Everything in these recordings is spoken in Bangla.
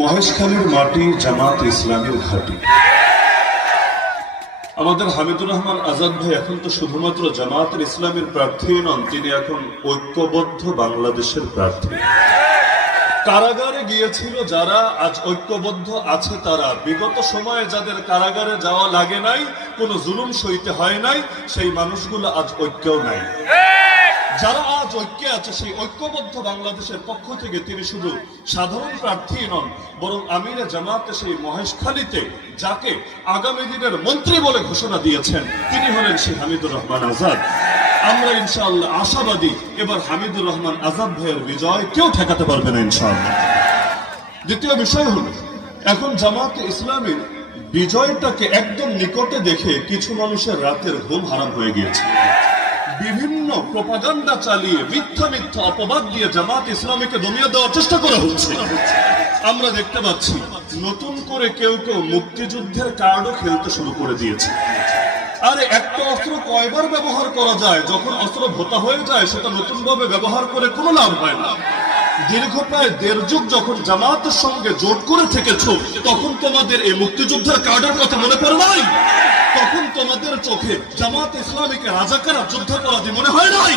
মহেশখালীর মাটি জামাত ইসলামের ঘাঁটি। আমাদের হামিদুর রহমান আজাদ ভাই এখন তো শুধুমাত্র জামাতের ইসলামের প্রার্থী নন, তিনি এখন ঐক্যবদ্ধ বাংলাদেশের প্রার্থী। কারাগারে গিয়েছিল যারা, আজ ঐক্যবদ্ধ আছে তারা। বিগত সময়ে যাদের কারাগারে যাওয়া লাগে নাই, কোনো জুলুম সইতে হয় নাই, সেই মানুষগুলো আজ ঐক্যও নাই। যারা আজ ঐক্যে আছে, সেই ঐক্যবদ্ধ বাংলাদেশের পক্ষ থেকে তিনি শুধু সাধারণ প্রার্থী নন, বরং আমিরে জামাতে সেই মহেশখালীতে যাকে আগামী দিনের মন্ত্রী বলে ঘোষণা দিয়েছেন, তিনি হলেন সেই হামিদুর রহমান আজাদ। আমরা ইনশাআল্লাহ আশাবাদী, এবার হামিদুর রহমান আজাদ ভাইয়ের বিজয় কেউ ঠেকাতে পারবে না ইনশাআল্লাহ। দ্বিতীয় বিষয় হল, এখন জামাতে ইসলামের বিজয়টাকে একদম নিকটে দেখে কিছু মানুষের রাতের ঘুম হারাম হয়ে গিয়েছে। বিভিন্ন প্রোপাগান্ডা চালিয়ে মিথ্যা মিথ্যা অপবাদ দিয়ে জামাত ইসলামীকে দমিয়ে দেওয়ার চেষ্টা করা হচ্ছে। আমরা দেখতে পাচ্ছি নতুন করে কেউ কেউ মুক্তিযুদ্ধের কার্ডও খেলতে শুরু করে দিয়েছে। আরে একটা অস্ত্র কয়বার ব্যবহার করা যায়? যখন অস্ত্র ভোতা হয়ে যায় সেটা নতুন ভাবে ব্যবহার করে কোনো লাভ হয় না। দীর্ঘ প্রায় 1.5 যুগ যখন জামাতের সঙ্গে জোট করে থেকেছ, তখন তোমাদের এই মুক্তিযুদ্ধের কার্ডের কথা মনে পড়ে নাই? তখন তোমাদের চোখে জামাত ইসলামীকে রাজাকার যুদ্ধাপরাধী মনে হয় নাই?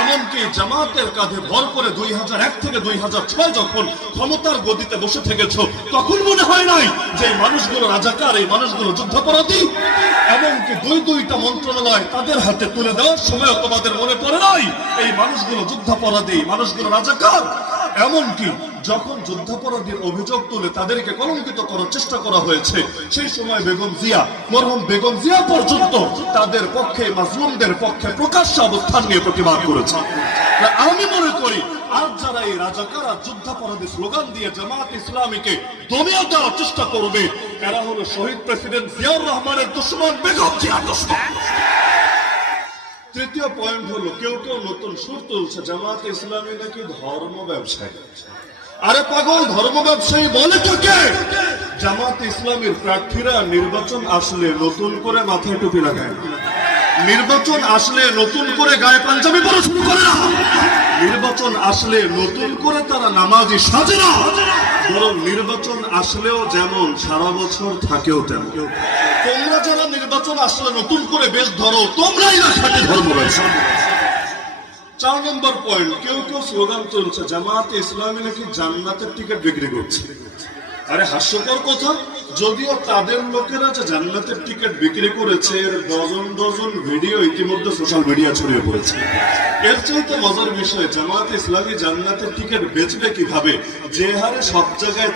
এমনকি জামাতের কাঁধে ভর করে 2001 থেকে 2006 যখন ক্ষমতার গদিতে বসে থেকেছ, তখন মনে হয় নাই যে এই মানুষগুলো রাজাকার, এই মানুষগুলো যুদ্ধাপরাধী? এমনকি দুইটা মন্ত্রণালয় তাদের হাতে তুলে দেওয়ার সময় তোমাদের মনে পড়ে নাই এই মানুষগুলো যুদ্ধাপরাধী, মানুষগুলো রাজাকার? এমনকি যখন যুদ্ধাপরাধীর অভিযোগ তুলে তাদেরকে কলঙ্কিত করার চেষ্টা করা হয়েছে, সেই সময় বেগম জিয়া, মরহুম বেগম জিয়া পর্যন্ত তাদের পক্ষে, মাজলুমদের পক্ষে প্রকাশ্য অবস্থান নিয়ে প্রতিবাদ করেছে। আমি মনে করি আজ যারা এই রাজাকার আর যুদ্ধাপরাধী স্লোগান দিয়ে জামাত ইসলামীকে দমিয়ে দেওয়ার চেষ্টা করবে, এরা হলো শহীদ প্রেসিডেন্ট জিয়াউর রহমানের দুশমন, বেগম জিয়ার দুশমন। তৃতীয় পয়েন্ট হলো, কেউ কেউ নতুন সুর তুলছে জামাত ইসলামী নাকি ধর্ম ব্যবসায়ী। আরে পাগল, ধর্ম ব্যবসায়ী বলে কাকে? জামাত ইসলামীর প্রার্থীরা নির্বাচন আসলে নতুন করে মাথায় টুপি লাগায়, নির্বাচন আসলে নতুন করে গায়ে পাঞ্জাবি পরা শুরু করে না, নির্বাচন আসলে নতুন করে তারা নামাজি সাজে না, বরং নির্বাচন আসলেও যেমন সারা বছর থাকেও তেমন। তোমরা যারা নির্বাচন আসলে নতুন করে বেশ ধরো, তোমরাই না খাঁটি ধর্ম ব্যবসা। 4 নম্বর পয়েন্ট, কেউ কেউ স্লোগান তুলছে জামাত ইসলামী নাকি জান্নাতের টিকিট বিক্রি করছে। আরে হাস্যকর কথা, যদিও তাদের লোকেরা যে জান্নাতের টিকিট বিক্রি করেছে ডজন ডজন ভিডিও ইতিমধ্যে সোশ্যাল মিডিয়া ছড়িয়ে পড়েছে। এর চাইতে মজার বিষয়, জামাত ইসলামী জান্নাতের টিকিট বেচবে কিভাবে, যে হারে সব জায়গায়